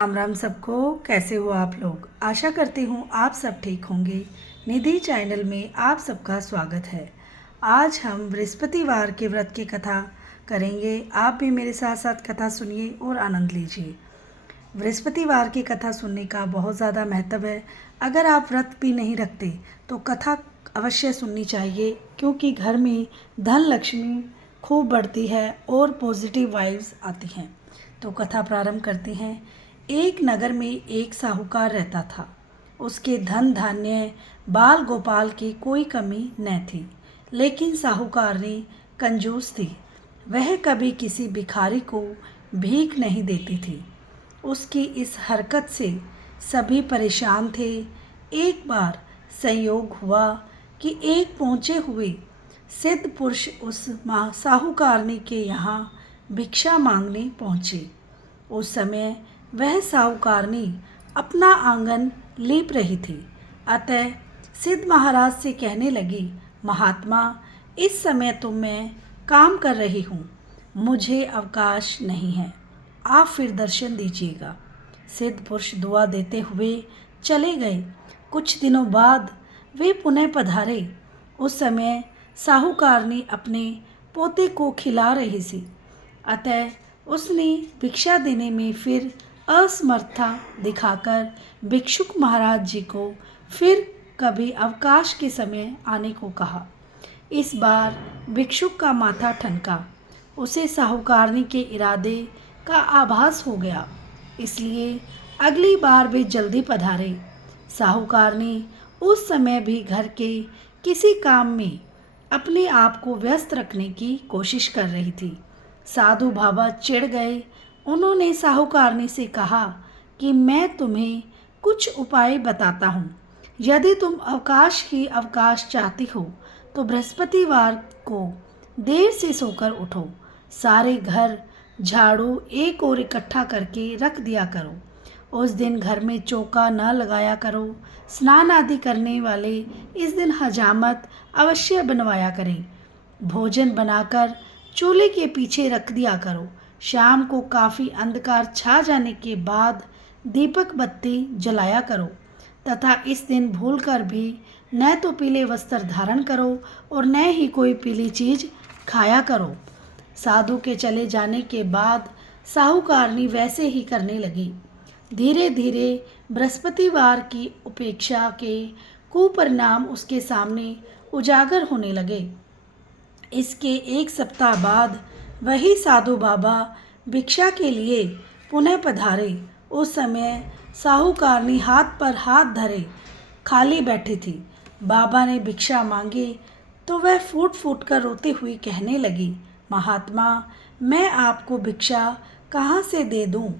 राम राम सबको। कैसे हो आप लोग? आशा करती हूँ आप सब ठीक होंगे। निधि चैनल में आप सबका स्वागत है। आज हम बृहस्पतिवार के व्रत की कथा करेंगे। आप भी मेरे साथ साथ कथा सुनिए और आनंद लीजिए। बृहस्पतिवार की कथा सुनने का बहुत ज़्यादा महत्व है। अगर आप व्रत भी नहीं रखते तो कथा अवश्य सुननी चाहिए, क्योंकि घर में धन लक्ष्मी खूब बढ़ती है और पॉजिटिव वाइब्स आती हैं। तो कथा प्रारंभ करते हैं। एक नगर में एक साहूकार रहता था। उसके धन धान्य बाल गोपाल की कोई कमी न थी, लेकिन साहूकार ने कंजूस थी। वह कभी किसी भिखारी को भीख नहीं देती थी। उसकी इस हरकत से सभी परेशान थे। एक बार संयोग हुआ कि एक पहुँचे हुए सिद्ध पुरुष उस साहूकारनी के यहाँ भिक्षा मांगने पहुँचे। उस समय वह साहूकारनी अपना आंगन लीप रही थी। अतः सिद्ध महाराज से कहने लगी, महात्मा, इस समय तो मैं काम कर रही हूँ, मुझे अवकाश नहीं है, आप फिर दर्शन दीजिएगा। सिद्ध पुरुष दुआ देते हुए चले गए। कुछ दिनों बाद वे पुनः पधारे। उस समय साहूकारनी अपने पोते को खिला रही थी। अतः उसने भिक्षा देने में फिर असमर्थता दिखाकर भिक्षुक महाराज जी को फिर कभी अवकाश के समय आने को कहा। इस बार भिक्षुक का माथा ठनका। उसे साहूकारनी के इरादे का आभास हो गया, इसलिए अगली बार वे जल्दी पधारे। साहूकारनी उस समय भी घर के किसी काम में अपने आप को व्यस्त रखने की कोशिश कर रही थी। साधु बाबा चिढ़ गए। उन्होंने साहूकारनी से कहा कि मैं तुम्हें कुछ उपाय बताता हूँ। यदि तुम अवकाश चाहती हो तो बृहस्पतिवार को देर से सोकर उठो। सारे घर झाड़ू एक ओर इकट्ठा करके रख दिया करो। उस दिन घर में चौका न लगाया करो। स्नान आदि करने वाले इस दिन हजामत अवश्य बनवाया करें। भोजन बनाकर चूल्हे के पीछे रख दिया करो। शाम को काफ़ी अंधकार छा जाने के बाद दीपक बत्ती जलाया करो, तथा इस दिन भूलकर भी न तो पीले वस्त्र धारण करो और न ही कोई पीली चीज़ खाया करो। साधु के चले जाने के बाद साहूकारनी वैसे ही करने लगी। धीरे धीरे बृहस्पतिवार की उपेक्षा के कुपरिणाम उसके सामने उजागर होने लगे। इसके एक सप्ताह बाद वही साधु बाबा भिक्षा के लिए पुनः पधारे। उस समय साहूकारनी हाथ पर हाथ धरे खाली बैठी थी। बाबा ने भिक्षा मांगी तो वह फूट फूट कर रोती हुई कहने लगी, महात्मा, मैं आपको भिक्षा कहाँ से दे दूँ?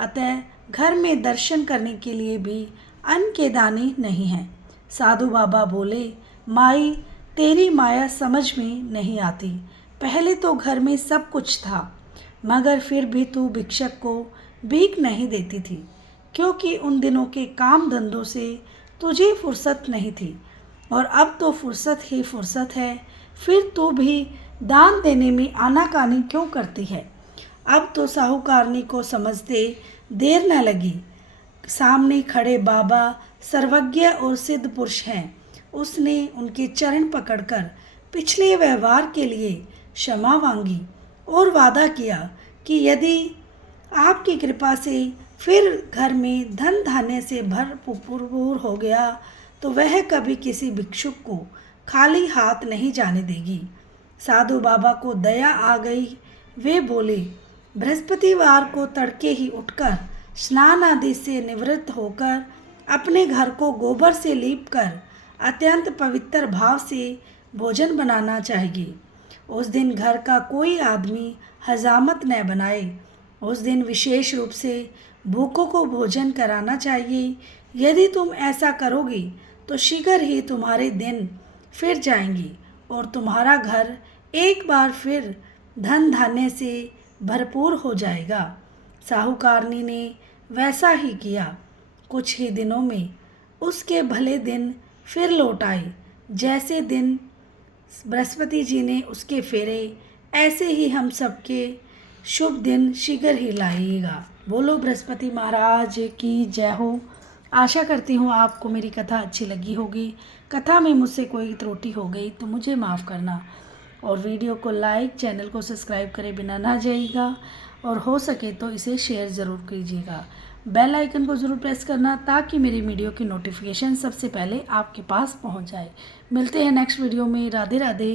अतः घर में दर्शन करने के लिए भी अन्न के दाने नहीं हैं। साधु बाबा बोले, माई, तेरी माया समझ में नहीं आती। पहले तो घर में सब कुछ था, मगर फिर भी तू भिक्षक को भीख नहीं देती थी, क्योंकि उन दिनों के काम धंधों से तुझे फुर्सत नहीं थी, और अब तो फुर्सत ही फुर्सत है। फिर तू भी दान देने में आनाकानी क्यों करती है? अब तो साहूकारनी को समझते देर न लगी। सामने खड़े बाबा सर्वज्ञ और सिद्ध पुरुष हैं। उसने उनके चरण पकड़कर पिछले व्यवहार के लिए क्षमा मांगी और वादा किया कि यदि आपकी कृपा से फिर घर में धन धान्य से भरपूर हो गया तो वह कभी किसी भिक्षुक को खाली हाथ नहीं जाने देगी। साधु बाबा को दया आ गई। वे बोले, बृहस्पतिवार को तड़के ही उठकर स्नान आदि से निवृत्त होकर अपने घर को गोबर से लीपकर अत्यंत पवित्र भाव से भोजन बनाना चाहिए। उस दिन घर का कोई आदमी हजामत न बनाए। उस दिन विशेष रूप से भूखों को भोजन कराना चाहिए। यदि तुम ऐसा करोगी तो शीघ्र ही तुम्हारे दिन फिर जाएंगी और तुम्हारा घर एक बार फिर धन धान्य से भरपूर हो जाएगा। साहूकारनी ने वैसा ही किया। कुछ ही दिनों में उसके भले दिन फिर लौट आए। जैसे दिन बृहस्पति जी ने उसके फेरे, ऐसे ही हम सबके शुभ दिन शीघ्र ही लाइएगा। बोलो बृहस्पति महाराज की जय हो। आशा करती हूँ आपको मेरी कथा अच्छी लगी होगी। कथा में मुझसे कोई त्रुटि हो गई तो मुझे माफ़ करना, और वीडियो को लाइक, चैनल को सब्सक्राइब करे बिना ना जाइएगा, और हो सके तो इसे शेयर ज़रूर कीजिएगा। बेल आइकन को ज़रूर प्रेस करना ताकि मेरी वीडियो की नोटिफिकेशन सबसे पहले आपके पास पहुंच जाए। मिलते हैं नेक्स्ट वीडियो में। राधे राधे।